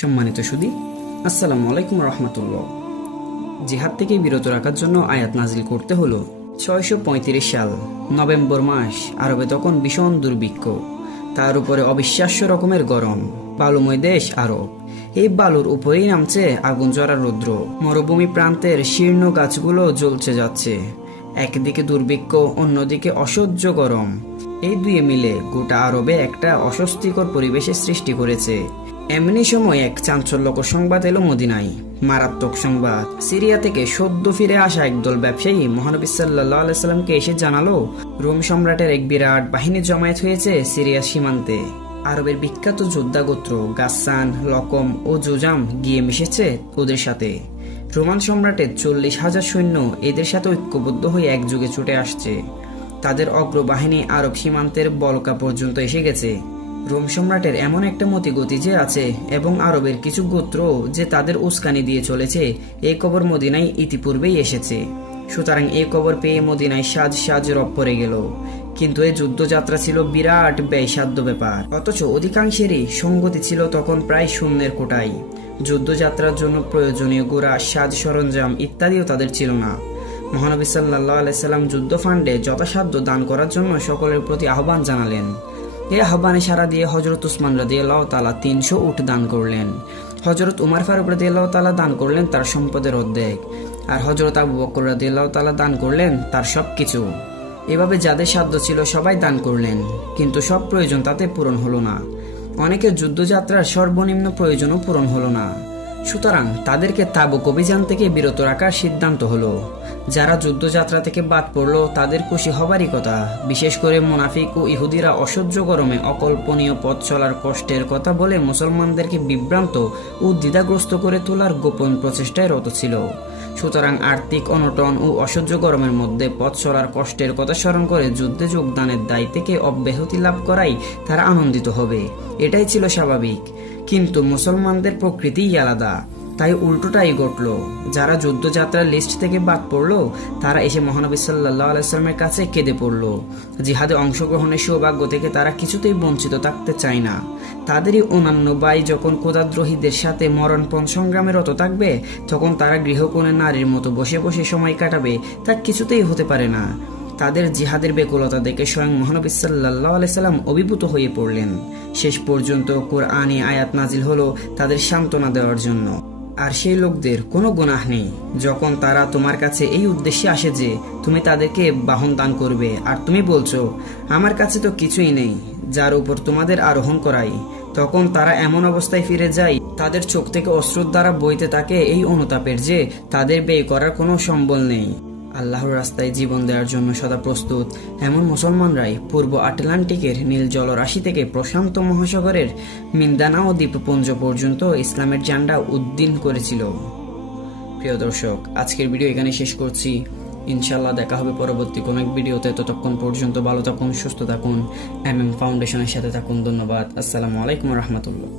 সম্মানিত সুধী, আসসালামু আলাইকুম রহমতুল্লাহ। জিহাদ থেকে বিরত রাখার জন্য আয়াত নাজিল করতে হলো 635 সাল নভেম্বর মাস। আরবে তখন ভীষণ দুর্ভিক্ষ, তার উপরে অবিশ্বাস্য রকমের গরম। বালুময় দেশ আরব, এই বালুর উপরেই নামছে আগুন জ্বরা রৌদ্র। মরুভূমি প্রান্তের শীর্ণ গাছগুলো জ্বলছে যাচ্ছে। একদিকে দুর্ভিক্ষ, অন্যদিকে অসহ্য গরম। এই দুয়ে মিলে গোটা আরবে একটা অস্বস্তিকর পরিবেশের সৃষ্টি করেছে। এমনি সময় এক চাঞ্চল্যকর সংবাদ এলো মদিনায়। মারাত্মক সংবাদ। সিরিয়া থেকে সদ্য ফিরে আসা একদল ব্যবসায়ী মহানবী সাল্লাল্লাহু আলাইহি সাল্লামকে এসে জানালো, রোম সম্রাটের এক বিরাট বাহিনী জমায়েত হয়েছে সিরিয়ার সীমান্তে। আরবের বিখ্যাত যোদ্ধা গোত্র গাসসান, লকম ও জুজাম গিয়ে মিশেছে ওদের সাথে। রোমান সম্রাটের 40,000 সৈন্য এদের সাথে ঐক্যবদ্ধ হয়ে একযোগে ছুটে আসছে। তাদের অগ্রবাহিনী আরব সীমান্তের বলকা পর্যন্ত এসে গেছে। রোম সম্রাটের এমন একটা মতিগতি যে আছে এবং আরবের কিছু গোত্র যে তাদের উস্কানি দিয়ে চলেছে, এই খবর মদিনায় ইতিপূর্বেই এসেছে। সুতরাং এই খবর পেয়ে মদিনায় সাজ রব পড়ে গেল। কিন্তু এই যুদ্ধযাত্রা ছিল বিরাট ব্যয়সাধ্য ব্যাপার, অথচ অধিকাংশেরই সঙ্গতি ছিল তখন প্রায় শূন্যের কোটায়। যুদ্ধযাত্রার জন্য প্রয়োজনীয় ঘোড়া, সাজ সরঞ্জাম ইত্যাদিও তাদের ছিল না। মহানবী সাল্লাল্লাহু আলাইহি সাল্লাম যুদ্ধ ফান্ডে যথাসাধ্য দান করার জন্য সকলের প্রতি আহ্বান জানালেন। এই আহ্বানে সাড়া দিয়ে হযরত উসমান রাদিয়াল্লাহু তাআলা 300 উট দান করলেন। হযরত উমর ফারুক রাদিয়াল্লাহু তাআলা দান করলেন তার সম্পদের অর্ধেক, আর হযরত আবু বকর রাদিয়াল্লাহু তাআলা দান করলেন তার সবকিছু। এভাবে যাদের সাধ্য ছিল সবাই দান করলেন, কিন্তু সব প্রয়োজন তাতে পূরণ হলো না। অনেকের যুদ্ধযাত্রার সর্বনিম্ন প্রয়োজনও পূরণ হলো না। সুতরাং তাদেরকে তাবুক অভিযান থেকে বিরত রাখার সিদ্ধান্ত হলো। যারা যুদ্ধযাত্রা থেকে বাদ পড়লো তাদের খুশি হবারই কথা। বিশেষ করে মুনাফিক ও ইহুদিরা অসহ্য গরমে অকল্পনীয় পথ চলার কষ্টের কথা বলে মুসলমানদেরকে বিভ্রান্ত ও দ্বিধাগ্রস্ত করে তোলার গোপন প্রচেষ্টায় রত ছিল। সুতরাং আর্থিক অনটন ও অসহ্য গরমের মধ্যে পথ চলার কষ্টের কথা স্মরণ করে যুদ্ধে যোগদানের দায় থেকে অব্যাহতি লাভ করাই তারা আনন্দিত হবে, এটাই ছিল স্বাভাবিক। কিন্তু মুসলমানদের প্রকৃতিই আলাদা, তাই উল্টোটাই ঘটল। যারা যুদ্ধযাত্রার লিস্ট থেকে বাদ পড়লো তারা এসে মহানবী সাল্লাল্লাহু আলাইহি সাল্লামের কাছে কেঁদে পড়ল। জিহাদে অংশগ্রহণের সৌভাগ্য থেকে তারা কিছুতেই বঞ্চিত থাকতে চায় না। তাদেরই অন্যান্য ভাই যখন খোদাদ্রোহীদের সাথে মরণপণ সংগ্রামে রত থাকবে, তখন তারা গৃহকোণে নারীর মতো বসে বসে সময় কাটাবে, তা কিছুতেই হতে পারে না। তাদের জিহাদের বেকুলতা দেখে স্বয়ং মহানবী সাল্লাল্লাহু আলাইহি সাল্লাম অভিভূত হয়ে পড়লেন। শেষ পর্যন্ত কোরআনে আয়াত নাজিল হলো তাদের সান্ত্বনা দেওয়ার জন্য। আর সেই লোকদের কোনো গুনাহ নেই যখন তারা তোমার কাছে এই উদ্দেশ্যে আসে যে তুমি তাদেরকে বাহন দান করবে, আর তুমি বলছো আমার কাছে তো কিছুই নেই যার উপর তোমাদের আরোহণ করাই। তখন তারা এমন অবস্থায় ফিরে যায় তাদের চোখ থেকে অশ্রুর দ্বারা বইতে থাকে এই অনুতাপের যে তাদের ব্যয় করার কোনো সম্বল নেই। আল্লাহর রাস্তায় জীবন দেওয়ার জন্য সদা প্রস্তুত এমন মুসলমানরাই পূর্ব আটলান্টিকের নীল জলরাশি থেকে প্রশান্ত মহাসাগরের মিন্দানাও দ্বীপপুঞ্জ পর্যন্ত ইসলামের ঝান্ডা উড্ডীন করেছিল। প্রিয় দর্শক, আজকের ভিডিও এখানে শেষ করছি। ইনশাআল্লাহ দেখা হবে পরবর্তী কোনো এক ভিডিওতে। ততক্ষণ পর্যন্ত ভালো থাকুন, সুস্থ থাকুন, MM ফাউন্ডেশনের সাথে থাকুন। ধন্যবাদ। আসসালামু আলাইকুম রহমতুল্লাহ।